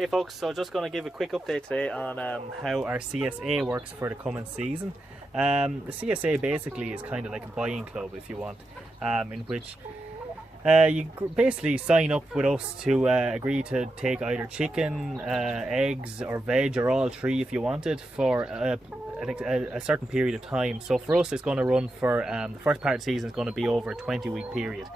Hey folks, so just going to give a quick update today on how our CSA works for the coming season. The CSA basically is kind of like a buying club, if you want, in which you basically sign up with us to agree to take either chicken, eggs or veg, or all three if you wanted, for a certain period of time. So for us it's going to run for, the first part of the season is going to be over a 20-week period.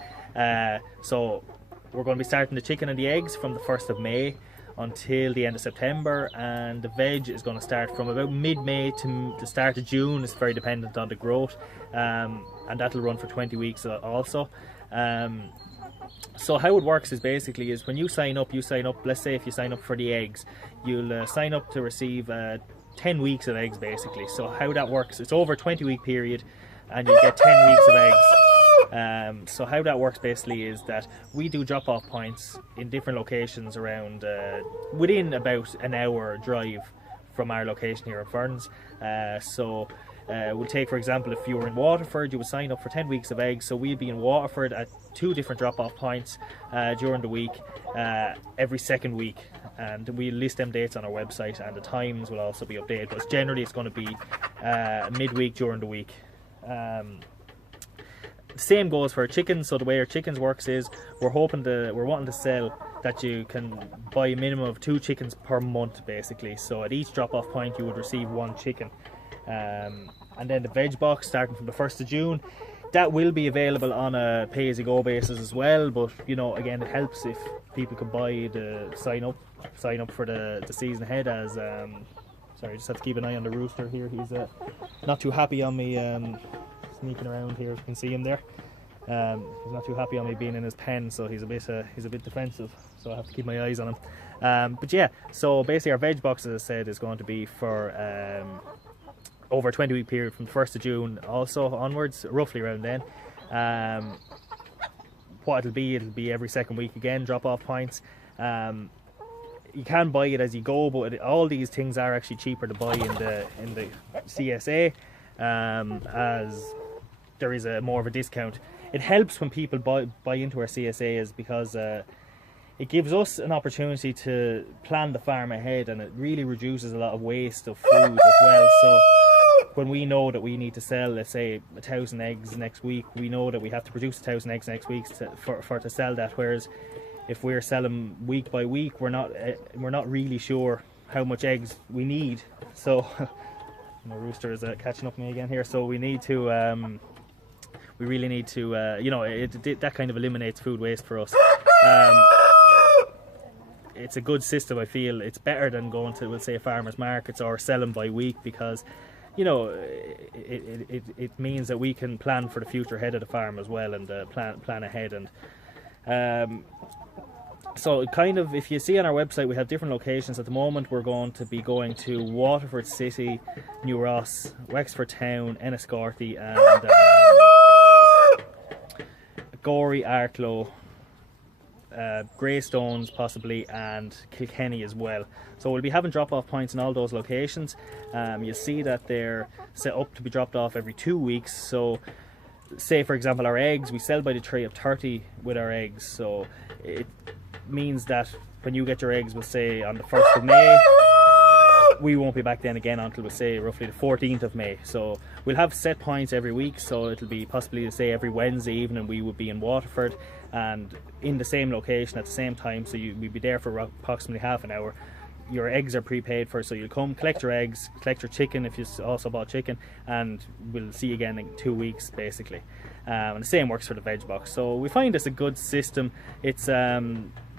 So we're going to be starting the chicken and the eggs from the 1st of May until the end of September, and the veg is going to start from about mid-May to the start of June. It's very dependent on the growth, and that'll run for 20 weeks also. So how it works is basically when you sign up, let's say if you sign up for the eggs, you'll sign up to receive 10 weeks of eggs basically. So how that works, it's over a 20-week period and you get 10 weeks of eggs. So how that works basically is that we do drop-off points in different locations around, within about an hour drive from our location here at Ferns. We'll take, for example, if you were in Waterford, you would sign up for 10 weeks of eggs. So we'd be in Waterford at 2 different drop-off points during the week, every second week. And we'll list them dates on our website, and the times will also be updated. But generally it's going to be midweek during the week. Same goes for chickens. So the way our chickens works is we're wanting to sell that you can buy a minimum of 2 chickens per month basically. So at each drop-off point you would receive 1 chicken. And then the veg box starting from the 1st of June, that will be available on a pay-as-you-go basis as well. But you know, again, it helps if people can buy the sign up for the season ahead. As sorry, just have to keep an eye on the rooster here. He's not too happy on me sneaking around here. You can see him there. He's not too happy on me being in his pen, so he's a bit defensive, so I have to keep my eyes on him. But yeah, so basically our veg box, as I said, is going to be for over a 20-week period from the 1st of June also onwards, roughly around then. What it'll be every second week again, drop-off points. You can buy it as you go, but all these things are actually cheaper to buy in the CSA, as there is more of a discount. It helps when people buy into our CSAs because it gives us an opportunity to plan the farm ahead, and it really reduces a lot of waste of food as well. So when we know that we need to sell, let's say, 1,000 eggs next week, we know that we have to produce 1,000 eggs next week to sell that. Whereas if we're selling week by week, we're not really sure how much eggs we need. So my rooster is catching up with me again here. So we need to, we really need to, that kind of eliminates food waste for us. It's a good system, I feel. It's better than going to, we'll say, farmers markets or selling by week, because you know, it means that we can plan for the future ahead of the farm as well, and plan ahead. And so kind of, if you see on our website, we have different locations. At the moment we're going to be going to Waterford City, New Ross, Wexford Town, Enniscorthy, and Gorey, Arklow, Greystones possibly, and Kilkenny as well. So we'll be having drop-off points in all those locations. You'll see that they're set up to be dropped off every 2 weeks. So say, for example, our eggs, we sell by the tray of 30 with our eggs. So it means that when you get your eggs, we'll say on the 1st of May, we won't be back then again until, we'll say, roughly the 14th of May. So we'll have set points every week, so it'll be possibly, say, every Wednesday evening we would be in Waterford and in the same location at the same time. So we'd be there for approximately half an hour. Your eggs are prepaid for, so you'll come collect your eggs, collect your chicken if you also bought chicken, and we'll see you again in 2 weeks basically. And the same works for the veg box. So we find this a good system. It's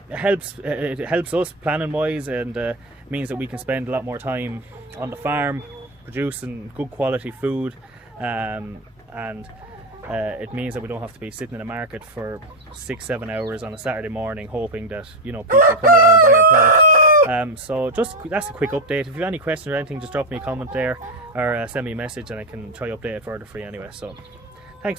it helps us planning wise, and means that we can spend a lot more time on the farm producing good quality food, and it means that we don't have to be sitting in a market for 6-7 hours on a Saturday morning hoping that, you know, people come along and buy our product. So just, that's a quick update. If you have any questions or anything, just drop me a comment there, or send me a message and I can try to update it further for you anyway. So